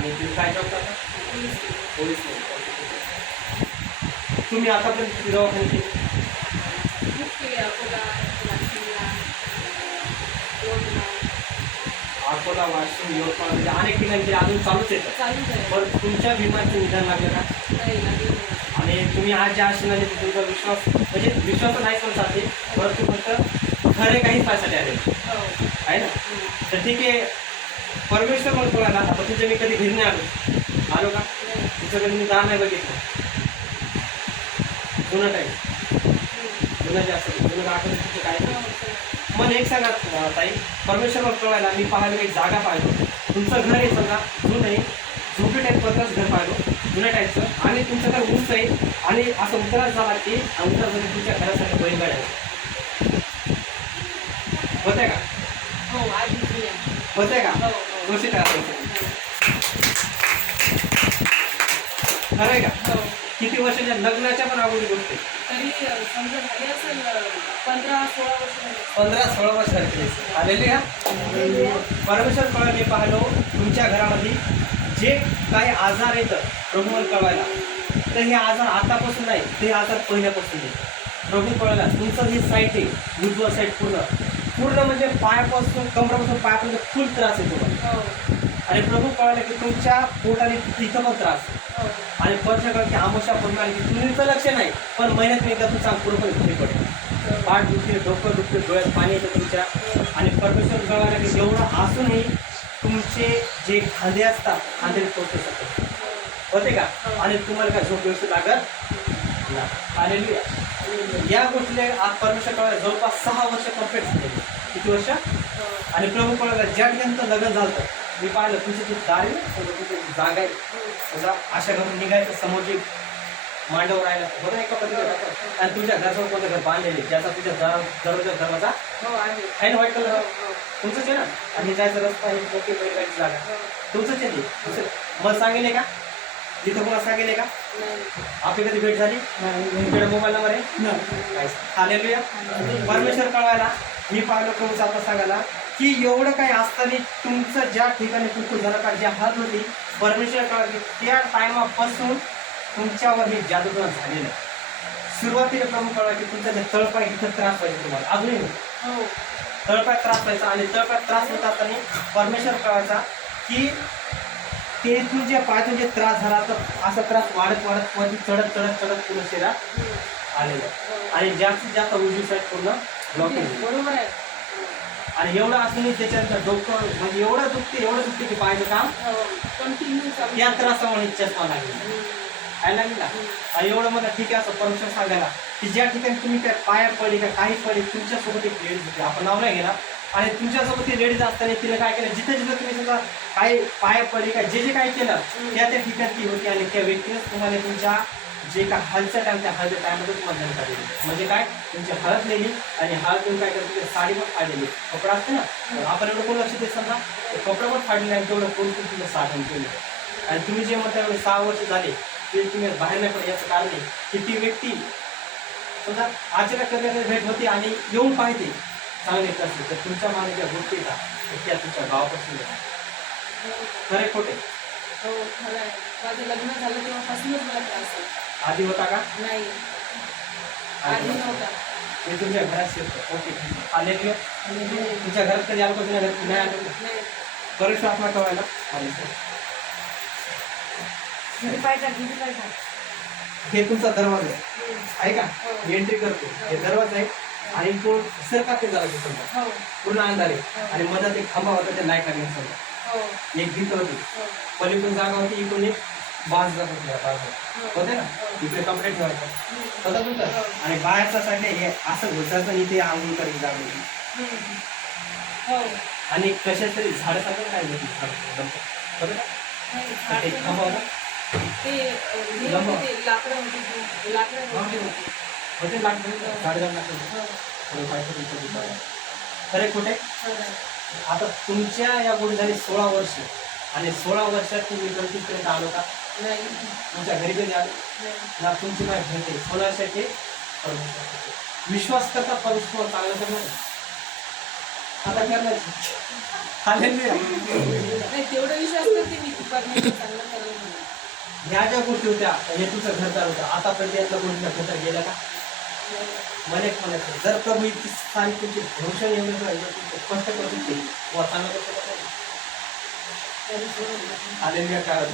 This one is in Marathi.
आणि तुम्ही काय जॉब करता? पोलीस. पोलीस. तुम्ही आतापर्यंत किती दवाखाने केले? खूप केले. अकोला, वाशिमला, यवतमाळ. अकोला, वाशिम, यवतमाळ म्हणजे अनेक ठिकाणी केले, अजून चालूच येतं. चालूच आहे. पण तुमच्या भीमाचं निदान लागलं का? नाही लागले नाही. आणि तुम्ही आज ज्या आशेने आले तुमचा विश्वास म्हणजे विश्वास नाही पण चालते, परंतु फक्त खरे काही पायासाठी आले हो. आहे ना. तर ठीक आहे, परमेश्वर म्हणतो ना आता तुमच्या मी कधी घरी नाही आलो का? नाही. तुमचं कधी मी दार नाही बघितलं. जुनं टाईम जुनं जे असतं जुनं आठवण तुमचं काय हो, हो. मला एक सांगा ताई, परमेश्वर कळवायला मी पाहायला एक जागा पाहिलो. तुमचं घर आहे समजा जुनं आहे, झोपडी टाईप पत्राच घर पाहिलो जुन्या टाईपचं, आणि तुमचं घर उंच आहे आणि असं उतराच झाला की उतराच तुमच्या घरासाठी बैलगाड्या आहे. होतंय का? हो, आधी जुन्या. होतंय का? हो, हो. गोष्टी काय खरं आहे का? हो. किती वर्षाच्या लग्नाच्या पण अगोदर गोष्ट आहे. तरी समजा झाले असेल 15-16 वर्ष झाले. 15-16 वर्ष झाली आलेले का? परमेश्वर कळवा मी पाहिलो तुमच्या घरामध्ये जे काही आजार येतं प्रभूवर कळवायला, तर हे आजार आतापासून नाही, ते आजार पहिल्यापासून आहे. प्रभू कळवायला तुमचं हे साईट आहे उजवा साईट पूर्ण म्हणजे पायापासून कमरापासून पायापर्यंत फुल त्रास आहे तुम्हाला. हो, आणि प्रभू कळायला की तुमच्या पोटाने इथं पण त्रास हो. आणि परच्या काळ की आमोशा पण आली की तुम्हीचं लक्ष नाही, पण महिन्यात एकदा तुमचा पूर्ण घरी पडेल. पाठ दुखते, डोकं दुखते, डोळ्यात पाणी येतं तुमच्या. आणि परमेश्वर कळवायला की एवढं असूनही तुमचे जे खांदे असतात खांदे पोचू शकतात. होते का? आणि तुम्हाला काय झोप व्यवस्थित लागत ना. आलेली या गोष्टीला आज परमेश्वर कळवायला जवळपास 6 वर्ष परफेक्ट झाले. किती वर्ष? हो. आणि प्रभू कळवायला ज्या ठिकाणी लग्न झालं मी पाहिलं तुमची ती दार आहे ना, तुमची जागा आहे समजा अशा घरून निघायचं, समोर जे मांडव राहिला बघा एका पद्धतीने, आणि तुझ्या घरासमोर कोणतं घर बांधलेले ज्याचा तुझ्या दरवाजा हो, आहे. आहे ना व्हाईट हो, कलर हो. तुमचंच आहे ना. आणि जायचा रस्ता आहे मोठी बैलगाडीची जागा हो. तुमचंच आहे ते. दुसरं मला सांगेल का? जिथं कोणाला सांगेल का? नाही. आपली कधी भेट झाली? तुमच्याकडे मोबाईल नंबर आहे? हालेलुया. परमेश्वर कळवायला मी पाहिलं प्रभूचं आता सांगायला की एवढं काही असताना तुमचं ज्या ठिकाणी चुकू झालं का, ज्या हात होती परमेश्वर कळवा त्या टायमापासून तुमच्यावर हे जादूटोणा झालेलं आहे. सुरुवातीला प्रमुख कळवा की तुमचा जे तळपाय इथं त्रास व्हायचा तुम्हाला अजूनही हो. तळपायात त्रास व्हायचा, आणि तळपायात त्रास होत असताना परमेश्वर कळवायचा की तेथून जे पायातून जे त्रास झाला तर असा त्रास वाढत वरती चढत पूर्ण शरीरात आलेला आहे. आणि जास्तीत जास्त उजवी साईड पूर्ण ब्लॉकेज. बरोबर आहे. आणि एवढं असूनही त्याच्यात डोकं म्हणजे एवढं दुखते की पाहायचं काम हो. कंटिन्यू चालू. त्या त्रासामुळे चष्मा लागेल काय लागेल का. आणि एवढं मला ठीक आहे असं परमेश्वर सांगायला की ज्या ठिकाणी तुम्ही काय पाया पडली का काही पडली तुमच्यासोबत एक लेडीज होती, आपण नाव नाही घेणार, आणि तुमच्यासोबत ती लेडीज असताना तिला काय केलं जिथे तुम्ही समजा काही पाया पडली का जे काही केलं त्या ठिकाणी ती होती, आणि त्या व्यक्तीनेच तुम्हाला तुमच्या जे काय हळदच्या टाइम त्या हळदच्या टाइममध्ये तुम्हाला जनता दिली. म्हणजे काय तुमची हळद नेली आणि हळद घेऊन काय करतो साडी पण फाडलेली कपडा असते ना, आपण एवढं कोण लक्ष देत समजा कपडा पण फाडलेला आहे तेवढं कोण तुम्ही साधन केलं. आणि तुम्ही जे म्हणता एवढे 6 वर्ष झाले ते तुम्ही बाहेर नाही पडले याचं कारण आहे की ती व्यक्ती समजा अचानक करण्याची भेट होती आणि येऊन पाहिजे चांगले असले तर तुमच्या मागे ज्या गोष्टी येतात त्या तुमच्या गावापासून येतात. खरे खोटे? हो, खरं आहे. माझं लग्न झालं तेव्हापासूनच मला त्रास आहे. आधी होता का? नाही, आधी नव्हता. मी तुमच्या घरात शिरतो. ओके आले की तुमच्या घरात कधी आलो तुझ्या घरात नाही आलो नाही. परत आत्मा कळवायला आले सर. हे तुमचा दरवाजा आहे का? एंट्री करतो हे दरवाजा आहे आणि तो सरकारचे दरवाजे समजा हो, पूर्ण अंधार आहे आणि मधात एक खांबा होता त्या लाईट लागली समजा हो, एक भिंत होती हो, पलीकडून जागा होती इकडून एक बाज जात होते ना इकडे कपडे ठेवायचं होता तुमचं. आणि बाहेरचा साईड हे असं घुसायचं इथे आंघोळ करायची जागा होती. हो. आणि कशाच तरी झाडासारखं काय होती झाड बरोबर नाही, का? एक खांबा होता ते हे लंब. होते, लाकडं होती, लाकडं होती. होते लागतं साडेदार लागतं हो, थोडं पाहिजे तुमचं खरे खोटे. खरं आहे. आता तुमच्या या गोडी झाली 16 वर्ष आणि 16 वर्षात तुम्ही गणपतीपर्यंत आलो का? नाही, तुमच्या घरी कधी आलो नाही. ना? तुमची काय भेटते 16 वर्षाचे विश्वास करता परमेश्वर चांगलं करणार आता करणार हालेलुया. नाही तेवढा विश्वास करते मी की परमेश्वर चांगलं करेल म्हणून. ह्या ज्या गोष्टी होत्या हे तुझं घरदार होतं, आतापर्यंत यातल्या गोष्टीला घरदार गेला का? म्हणायचं जर प्रभू इतकी सारी तुमची भविष्य एवढं स्पष्ट करू शकते वा चांगलं करू शकत हालेलुया. काळात